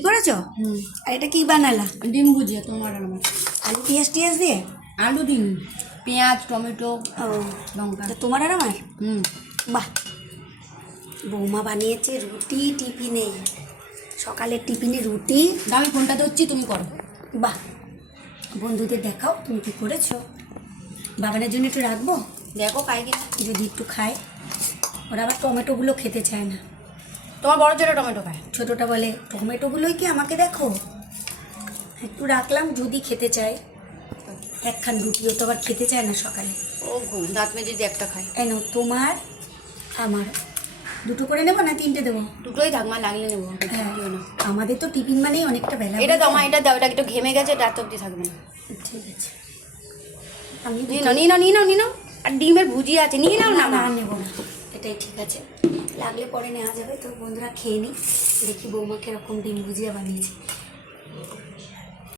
কি করেছো? আর এটা কি বানালা? ডিম ভুজিয়া তোমার আর আমার। আলু পেঁয়াজ টিয়াজ দিয়ে? আলু দিন, পেঁয়াজ টমেটো ও লঙ্কা। তা তোমার আর আমার? হুম। বাহ, বৌমা বানিয়েছে রুটি টিফিনে, সকালের টিফিনে রুটি। আমি ফোনটা ধরছি, তুমি করো। বাহ, বন্ধুদের দেখাও তুমি কি করেছো। বাগানের জন্য একটু রাখবো, দেখো খাই কিনা। যদি একটু খায়। ওরা আবার টমেটোগুলো খেতে চায় না। তোমার বড় ছেলে টমেটো খায়। ছোটোটা বলে টমেটোগুলোই কি আমাকে দেখো। একটু রাখলাম যদি খেতে চায়। একখান রুটিও তো আবার খেতে চায় না সকালে। ও দাঁত মেজে যে একটা খায়। এনো তোমার আমার দুটো করে নেবো না তিনটে দেবো? দুটোই থাক, মা লাগলে নেবো। হ্যাঁ, আমাদের তো টিফিন মানেই অনেকটা বেলা। এটা দাও মা, এটা দাও, এটা একটু ঘেমে গেছে, রাত অব্দি থাকবে না। ঠিক আছে, আমি নিয়ে নাও নিয়ে নাও নিয়ে নাও নিয়ে নাও। আর ডিমের ভুজিয়া আছে, নিয়ে নাও না। না আর নেবো না, এটাই ঠিক আছে। লাগলে পরে নেওয়া যাবে। তো বন্ধুরা খেয়ে নিই, দেখি বৌমা কিরকম ডিম ভুজিয়া বানিয়েছে।